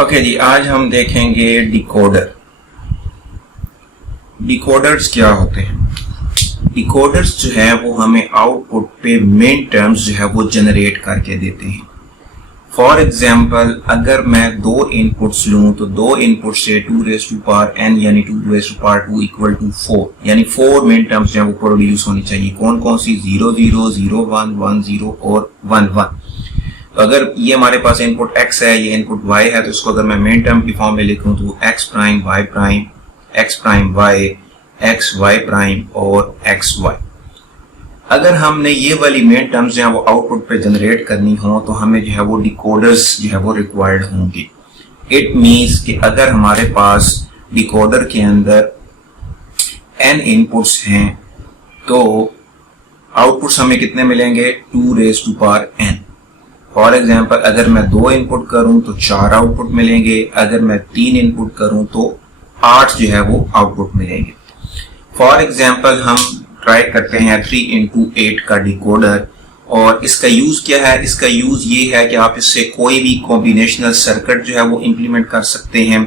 Okay जी, आज हम देखेंगे डिकोडर। डिकोडर्स क्या होते हैं? डिकोडर्स जो है वो हमें आउटपुट पे मेन टर्म्स जो है वो जनरेट करके देते हैं। फॉर एग्जाम्पल, अगर मैं दो इनपुट्स लूं तो दो इनपुट से 2 रेज़ टू पावर n यानी 2 raise to power 2 equal to 4 यानी 4 मेन टर्म्स जो है वो प्रोड्यूस होनी चाहिए। कौन कौन सी? 0 0 0 1 1 0 और 1 1। तो अगर ये हमारे पास इनपुट x है, ये इनपुट y है, तो इसको अगर मैं मेन टर्म की फॉर्म में लिखूं तो x prime y prime x prime y x y prime और x y। अगर हमने ये वाली मेन टर्म्स जो है वो आउटपुट पे जनरेट करनी हो तो हमें जो है वो डिकोडर्स जो है वो रिक्वायर्ड होंगे। इट मीन्स कि अगर हमारे पास डिकोडर के अंदर n इनपुट्स हैं तो आउटपुट्स हमें कितने मिलेंगे? 2 raise to power n। For example, अगर मैं 2 इनपुट करूं तो 4 आउटपुट मिलेंगे, अगर मैं 3 इनपुट करूं तो 8 जो है वो आउटपुट मिलेंगे। फॉर एग्जाम्पल, हम ट्राई करते हैं 3 into 8 का डिकोडर, और इसका यूज क्या है? इसका यूज ये है कि आप इससे कोई भी कॉम्बिनेशनल सर्किट जो है वो इंप्लीमेंट कर सकते हैं।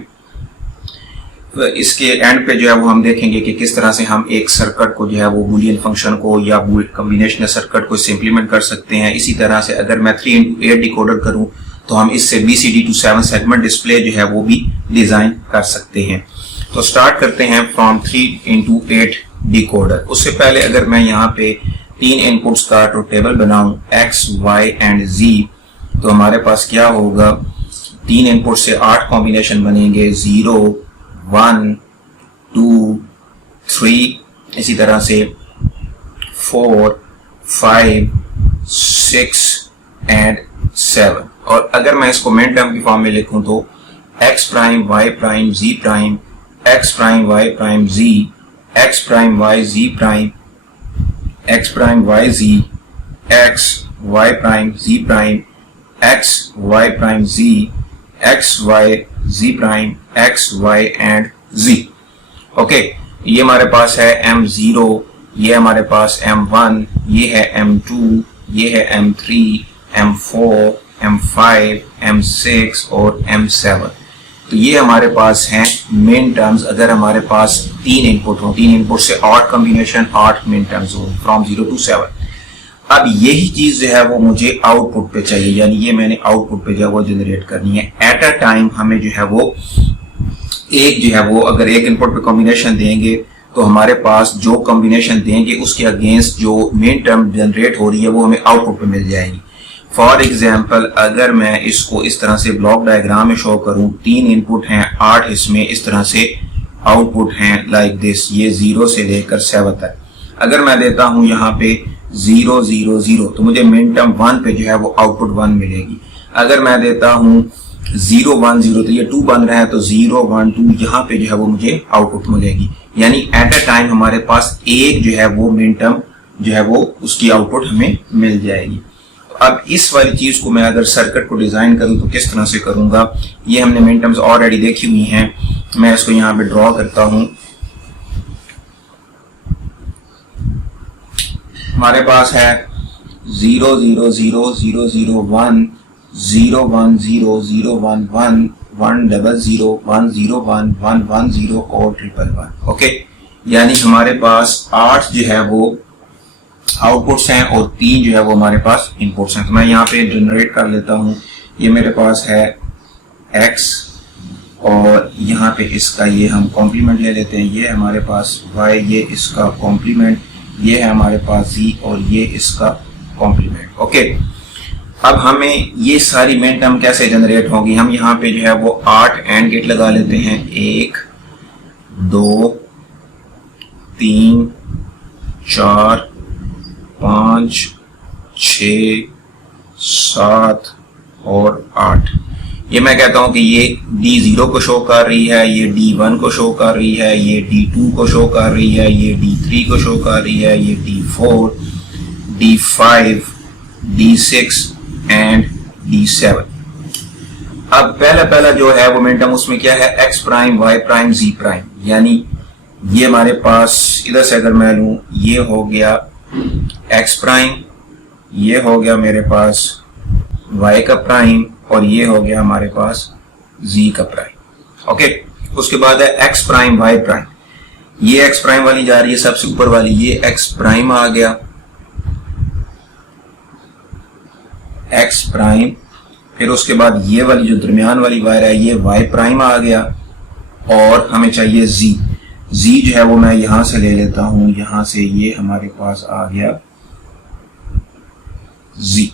इसके एंड पे जो है वो हम देखेंगे कि किस तरह से हम एक सर्किट को जो है वो बूलियन फंक्शन को या कॉम्बिनेशनल सर्किट को इंप्लीमेंट कर सकते हैं। इसी तरह से अगर मैं 3 into 8 डिकोडर करूं तो हम इससे BCD to 7 सेगमेंट डिस्प्ले जो है वो भी डिजाइन कर सकते हैं। तो स्टार्ट करते हैं फ्रॉम 3 into 8 डिकोडर। उससे पहले अगर मैं यहाँ पे 3 इनपुट्स का टेबल बनाऊं x, y एंड z, तो हमारे पास क्या होगा? 3 इनपुट से 8 कॉम्बिनेशन बनेंगे, 0 1 2 3, इसी तरह से 4 5 6 एंड 7। और अगर मैं इसको मेन टर्म की फॉर्म में लिखूं तो x prime y prime z prime x prime y prime z x prime y z prime x prime y z x y prime z prime x y prime z x y z prime x y and z। Okay, ये हमारे पास है M0, ये हमारे पास M1, ये है M2, ये है M3, M4, M5, M6 और M7। तो ये हमारे पास हैं मेन टर्म्स। अगर हमारे पास 3 इनपुट हो, 3 इनपुट से 8 कॉम्बिनेशन, 8 मेन टर्म्स हो फ्रॉम 0 to 7। अब यही चीज जो है वो मुझे आउटपुट पे चाहिए, यानी ये मैंने आउटपुट पे जो है वो जनरेट करनी है। एट अ टाइम हमें जो है वो एक जो है वो अगर एक इनपुट पे कॉम्बिनेशन देंगे तो हमारे पास जो कॉम्बिनेशन देंगे उसके अगेंस्ट जो मेन टर्म जनरेट हो रही है वो हमें आउटपुट पे मिल जाएगी। फॉर एग्जाम्पल, अगर मैं इसको इस तरह से ब्लॉक डायग्राम में शो करूं, 3 इनपुट हैं, 8 इसमें इस तरह से आउटपुट हैं लाइक दिस, ये 0 से लेकर 7 तक। अगर मैं देता हूं यहाँ पे 0 0 0 तो मुझे मेन टर्म 1 पे जो है वो आउटपुट 1 मिलेगी। अगर मैं देता हूं 0 1 0 तो ये 2 बन रहा है, तो 0 1 2 यहाँ पे जो है वो मुझे आउटपुट मिलेगी। यानी एट अ टाइम हमारे पास एक जो है वो मेन टर्म जो है वो उसकी आउटपुट हमें मिल जाएगी। अब इस वाली चीज को मैं अगर सर्किट को डिजाइन करूं तो किस तरह से करूंगा? ये हमने मेन टर्म्स ऑलरेडी देखी हुई हैं, मैं इसको यहाँ पे ड्रॉ करता हूं। हमारे पास है 0 0 0 0 0 1 0 1 0 0 1 1 1 0 0 1 0 1 1 1 0 और 1 1 1। ओके, यानी हमारे पास 8 जो है वो आउटपुट्स हैं और 3 जो है वो हमारे पास इनपुट्स हैं। तो मैं यहाँ पे जनरेट कर लेता हूँ। ये मेरे पास है x और यहाँ पे इसका ये हम कॉम्प्लीमेंट ले लेते हैं, ये हमारे पास y, ये इसका कॉम्प्लीमेंट, ये है हमारे पास z और ये इसका कॉम्प्लीमेंट। ओके, अब हमें ये सारी मेन टर्म कैसे जनरेट होगी? हम यहाँ पे जो है वो 8 एंड गेट लगा लेते हैं, 1 2 3 4 5 6 7 और 8। ये मैं कहता हूं कि ये D0 को शो कर रही है, ये D1 को शो कर रही है, ये D2 को शो कर रही है, ये D3 को शो कर रही है, ये D4 D5 D6 and D7। अब पहला जो है वो मेन टर्म उसमें क्या है? x prime y prime z prime, यानी ये हमारे पास इधर से अगर मैं लूं, ये हो गया x प्राइम, ये हो गया मेरे पास y का प्राइम और ये हो गया हमारे पास जी का प्राइम। ओके, उसके बाद है एक्स प्राइम वाई प्राइम, ये एक्स प्राइम वाली जा रही है सबसे ऊपर वाली, ये एक्स प्राइम आ गया, एक्स प्राइम, फिर उसके बाद ये वाली जो दरमियान वाली वायर है ये वाई प्राइम आ गया, और हमें चाहिए जी, जी जो है वो मैं यहां से ले लेता हूं, यहां से ये हमारे पास आ गया जी।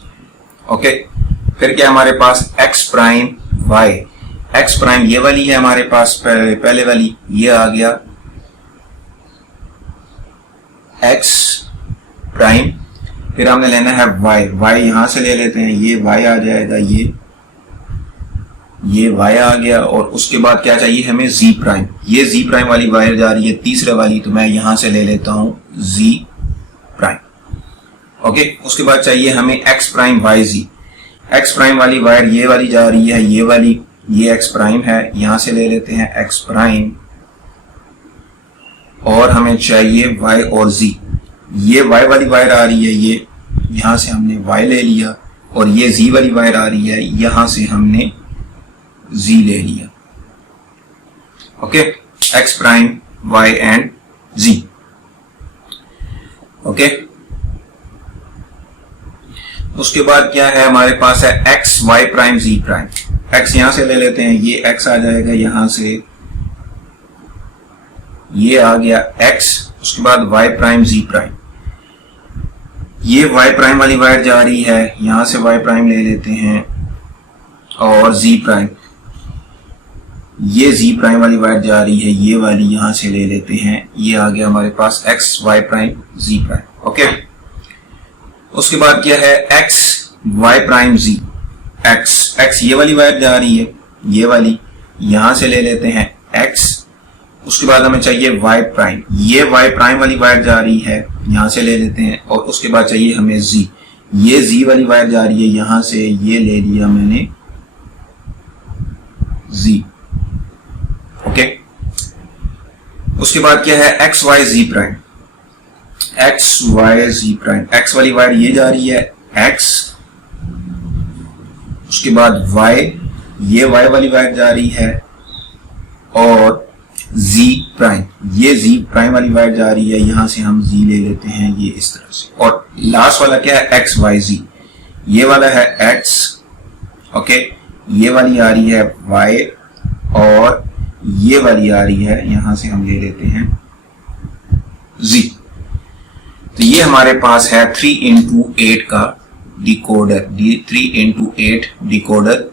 ओके, फिर क्या हमारे पास X prime Y, X prime ये वाली है हमारे पास, पहले वाली ये आ गया एक्स प्राइम, फिर हमने लेना है वाई, वाई यहां से ले लेते हैं, ये वाई आ जाएगा, ये वाई आ गया, और उसके बाद क्या चाहिए हमें जी प्राइम, ये जी प्राइम वाली वायर जा रही है तीसरे वाली, तो मैं यहां से ले लेता हूं जी प्राइम। ओके, उसके बाद चाहिए हमें एक्स प्राइम वाई जी, एक्स प्राइम वाली वायर ये वाली जा रही है, ये वाली, ये एक्स प्राइम है, यहां से ले लेते हैं एक्स प्राइम, और हमें चाहिए वाई और जी, ये वाई वाली वायर आ रही है, ये यहां से हमने वाई ले लिया, और ये जी वाली वायर आ रही है, यहां से हमने जी ले लिया। Okay, x prime y and g. Okay, उसके बाद क्या है हमारे पास है x y prime g prime, x यहां से ले लेते हैं, ये एक्स आ जाएगा, यहां से ये आ गया एक्स, उसके बाद वाई प्राइम जी प्राइम, ये वाई प्राइम वाली वायर जा रही है, यहां से वाई प्राइम ले लेते हैं, और जी प्राइम, ये जी प्राइम वाली वायर जा रही है, ये वाली यहां से ले लेते हैं, ये आ गया हमारे पास x y prime g prime. Okay, उसके बाद क्या है एक्स वाई प्राइम जी, एक्स, एक्स ये वाली वायर जा रही है, ये वाली यहां से ले लेते हैं एक्स, उसके बाद हमें चाहिए वाई प्राइम, ये वाई प्राइम वाली वायर जा रही है, यहां से ले लेते हैं, और उसके बाद चाहिए हमें जी, ये जी वाली वायर जा रही है, यहां से ये ले लिया मैंने जी। ओके, उसके बाद क्या है एक्स वाई जी प्राइम, एक्स वाई जी प्राइम, एक्स वाली वायर ये जा रही है एक्स, उसके बाद वाई, ये वाई वाली वायर जा रही है, और जी प्राइम, ये जी प्राइम वाली वायर जा रही है, यहां से हम जी ले लेते हैं, ये इस तरह से, और लास्ट वाला क्या है एक्स वाई जी, ये वाला है एक्स, ओके, ये वाली आ रही है वाई, और ये वाली आ रही है, यहां से हम ले लेते हैं जी। तो ये हमारे पास है 3x8 का decoder, 3x8 decoder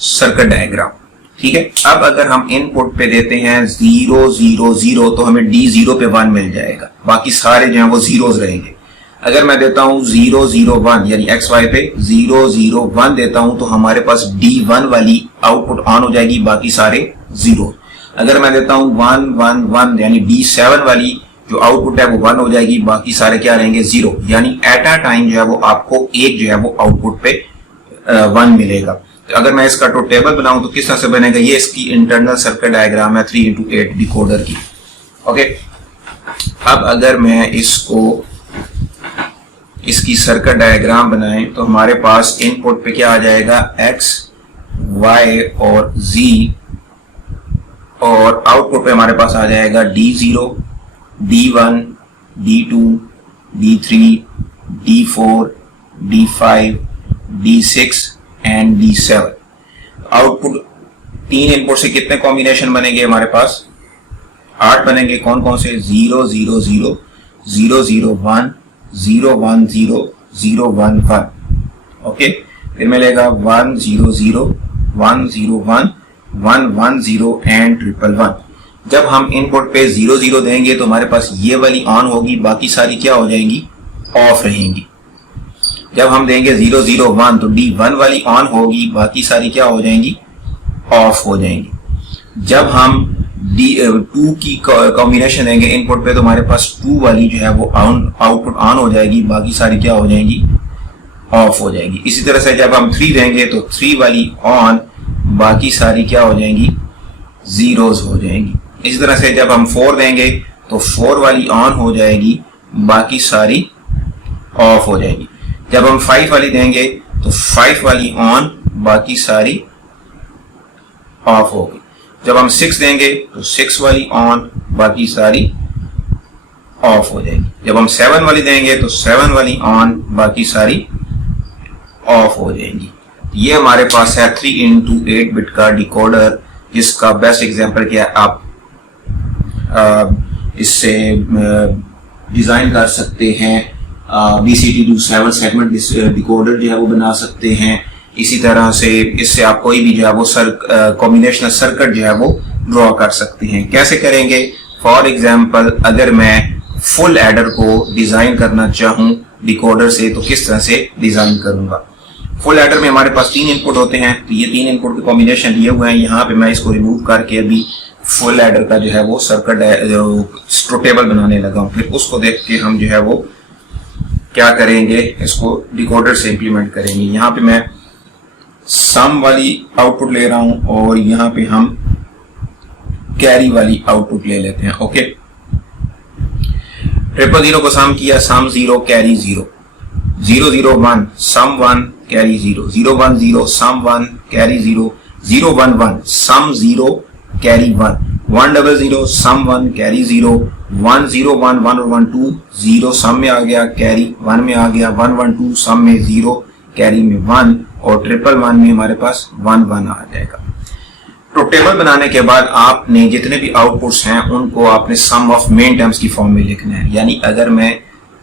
circuit diagram. ठीक है, अब अगर हम इनपुट पे देते हैं 0 0 0 तो हमें D0 पे 1 मिल जाएगा, बाकी सारे जो है वो जीरोज रहेंगे। अगर मैं देता हूं 0 0 1 यानी एक्स वाई पे 0 0 1 देता हूं तो हमारे पास D1 वाली आउटपुट ऑन हो जाएगी, बाकी सारे जीरो। अगर मैं देता हूं 1 1 1 यानी D7 वाली जो आउटपुट है वो 1 हो जाएगी, बाकी सारे क्या रहेंगे जीरो, यानी एट अ टाइम जो है वो आपको एक जो है वो आउटपुट पे 1 मिलेगा। तो अगर मैं इसका टेबल बनाऊं तो किस तरह से बनेगा, ये इसकी इंटरनल सर्किट डायग्राम है 3x8 डिकोडर की। ओके, अब अगर मैं इसकी सर्किट डायग्राम बनाएं तो हमारे पास इनपुट पे क्या आ जाएगा x y और z, और आउटपुट पे हमारे पास आ जाएगा D0 D1 D2 D3 D4 D5 D6 and D7। Output 3 input से कितने कॉम्बिनेशन बनेंगे हमारे पास, 8 बनेंगे। कौन कौन से, 0 0 0 0 0 1 0 1 0 0 1 1। ओके, फिर मिलेगा 1 0 0 1 0 1 1 1 0 एंड 1 1 1। जब हम इनपुट पे 0 0 देंगे तो हमारे पास ये वाली ऑन होगी, बाकी सारी क्या हो जाएंगी, ऑफ रहेंगी। जब हम देंगे 0 0 1 तो D1 वाली ऑन होगी, बाकी सारी क्या हो जाएंगी, ऑफ हो जाएंगी। जब हम D2 की कॉम्बिनेशन देंगे इनपुट पे तो हमारे पास 2 वाली जो है वो आउटपुट ऑन हो जाएगी, बाकी सारी क्या हो जाएंगी, ऑफ हो जाएगी। इसी तरह से जब हम 3 देंगे तो 3 वाली ऑन, बाकी सारी क्या हो जाएंगी, जीरोज हो जाएंगी। इसी तरह से जब हम 4 देंगे तो 4 वाली ऑन हो जाएगी, बाकी सारी ऑफ हो जाएगी। जब हम 5 वाली देंगे तो 5 वाली ऑन, बाकी सारी ऑफ होगी। जब हम 6 देंगे तो 6 वाली ऑन, बाकी सारी ऑफ हो जाएगी। जब हम 7 वाली देंगे तो 7 वाली ऑन, बाकी सारी ऑफ हो जाएंगी। ये हमारे पास है 3x8 बिट का डिकोडर, जिसका बेस्ट एग्जांपल क्या है, आप इससे डिजाइन कर सकते हैं। BCD to 7 सेगमेंट डिकोडर जो है वो बना सकते हैं। इसी तरह से इससे आप कोई भी जो है वो कॉम्बिनेशनल सर्किट जो है वो ड्रॉ कर सकते हैं। कैसे करेंगे? फॉर एग्जांपल अगर मैं फुल एडर को डिजाइन करना चाहूं डिकोडर से तो किस तरह से डिजाइन करूंगा। फुल एडर में हमारे पास 3 इनपुट होते हैं, तो ये 3 इनपुट के कॉम्बिनेशन दिए हुए हैं। यहाँ पे मैं इसको रिमूव करके अभी फुल एडर का जो है वो सर्किट ट्रुथ टेबल बनाने लगा हूँ। फिर उसको देख के हम जो है वो क्या करेंगे, इसको डिकोडर से इंप्लीमेंट करेंगे। यहाँ पे मैं सम वाली आउटपुट ले रहा हूं और यहाँ पे हम कैरी वाली आउटपुट ले लेते हैं। ओके, 000 को सम किया, सम 0 कैरी 0, 001 सम 1 कैरी 0, 010 सम 1 कैरी 0, 011 सम 0 कैरी 1, 100 सम 1 कैरी 0, 101 1 और 12 0 सम में आ गया, कैरी 1 में आ गया, 112 सम में 0 कैरी में 1 और 111 में हमारे पास 1 आ जाएगा। ट्रुथ टेबल बनाने के बाद आपने जितने भी आउटपुट्स हैं उनको आपने सम ऑफ मेन टर्म्स की फॉर्म में लिखना है। यानी अगर मैं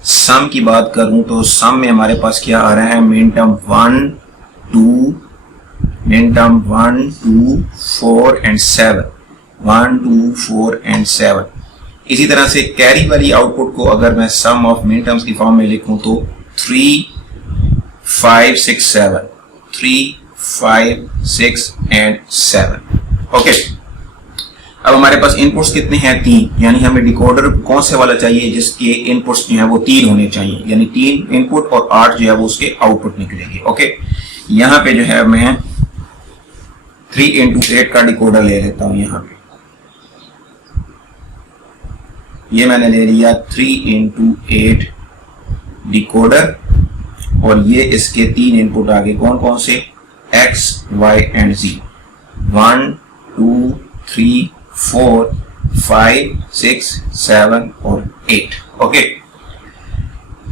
सम की बात करूं तो सम में हमारे पास क्या आ रहा है, मेन टर्म 1 2 4 एंड 7, 1 2 4 एंड 7। इसी तरह से कैरी वाली आउटपुट को अगर मैं सम ऑफ मेन टर्म्स की फॉर्म में लिखूं तो 3 5 6 7, 3 5 6 एंड 7। ओके, अब हमारे पास इनपुट्स कितने हैं, 3। यानी हमें डिकोडर कौन से वाला चाहिए जिसके इनपुट्स जो है वो 3 होने चाहिए, यानी 3 इनपुट और 8 जो है वो उसके आउटपुट निकलेंगे। ओके, यहाँ पे जो है मैं 3x8 का डिकोडर ले लेता हूं। यहाँ पे ये मैंने ले लिया 3x8 डिकोडर और ये इसके 3 इनपुट आगे कौन कौन से, x y एंड z, 1 2 3 4 5 6 7 और 8। ओके,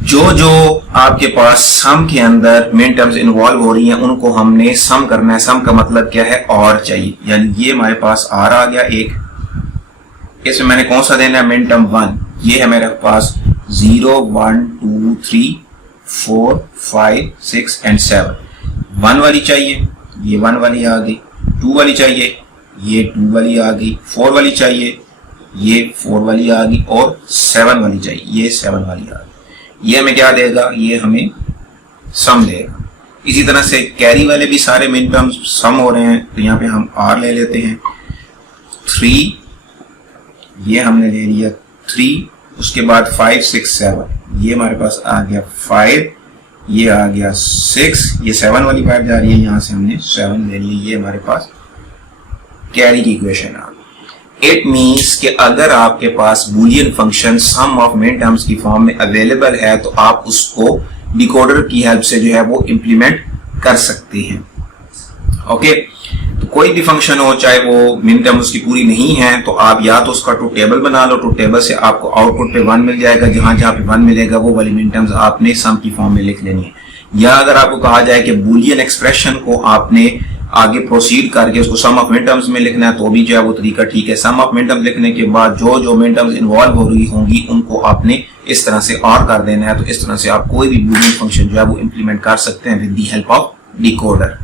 जो जो आपके पास सम के अंदर मेन टर्म्स इन्वॉल्व हो रही हैं उनको हमने सम करना है। सम का मतलब क्या है, और चाहिए। यानी ये हमारे पास r आ गया एक, इसमें मैंने कौन सा देना है, मेन टर्म 1। ये है मेरे पास 0 1 2 3 4 5 6 एंड 7। 1 वाली चाहिए, ये 1 वाली आ गई। 2 वाली चाहिए, ये 2 वाली आ गई। 4 वाली चाहिए, ये 4 वाली आ गई। और 7 वाली चाहिए, ये 7 वाली आ गई। ये हमें क्या देगा, ये हमें सम देगा। इसी तरह से कैरी वाले भी सारे मेन टर्म्स सम हो रहे हैं, तो यहाँ पे हम r ले लेते हैं। 3, ये हमने ले लिया 3, उसके बाद 5 6 7, ये हमारे पास आ गया 5, ये आ गया 6, ये 7 वाली बात जा रही है, यहां से हमने 7 ले ली। ये हमारे पास कैरी की इक्वेशन आ गई। इट मींस कि अगर आपके पास Boolean function sum of min terms की फॉर्म में अवेलेबल है तो आप उसको डिकोडर की हेल्प से जो है वो इंप्लीमेंट कर सकते हैं। ओके, तो कोई भी फंक्शन हो, चाहे वो मेन टर्म उसकी पूरी नहीं है, तो आप या तो उसका ट्रुथ टेबल बना लो, ट्रुथ टेबल से आपको आउटपुट पे 1 मिल जाएगा, जहां जहां पे 1 मिलेगा वो वाली मेन टर्म्स आपने सम की फॉर्म में लिख लेनी है। या अगर आपको कहा जाए कि बूलियन एक्सप्रेशन को आपने आगे प्रोसीड करके उसको सम ऑफ मेन टर्म्स में लिखना है, तो भी जो है वो तरीका ठीक है। सम ऑफ मेन टर्म्स लिखने के बाद जो जो मेन टर्म्स इन्वॉल्व हो रही होंगी उनको आपने इस तरह से और कर देना है। तो इस तरह से आप कोई भी बूलियन फंक्शन जो है वो इंप्लीमेंट कर सकते हैं with the help of decoder.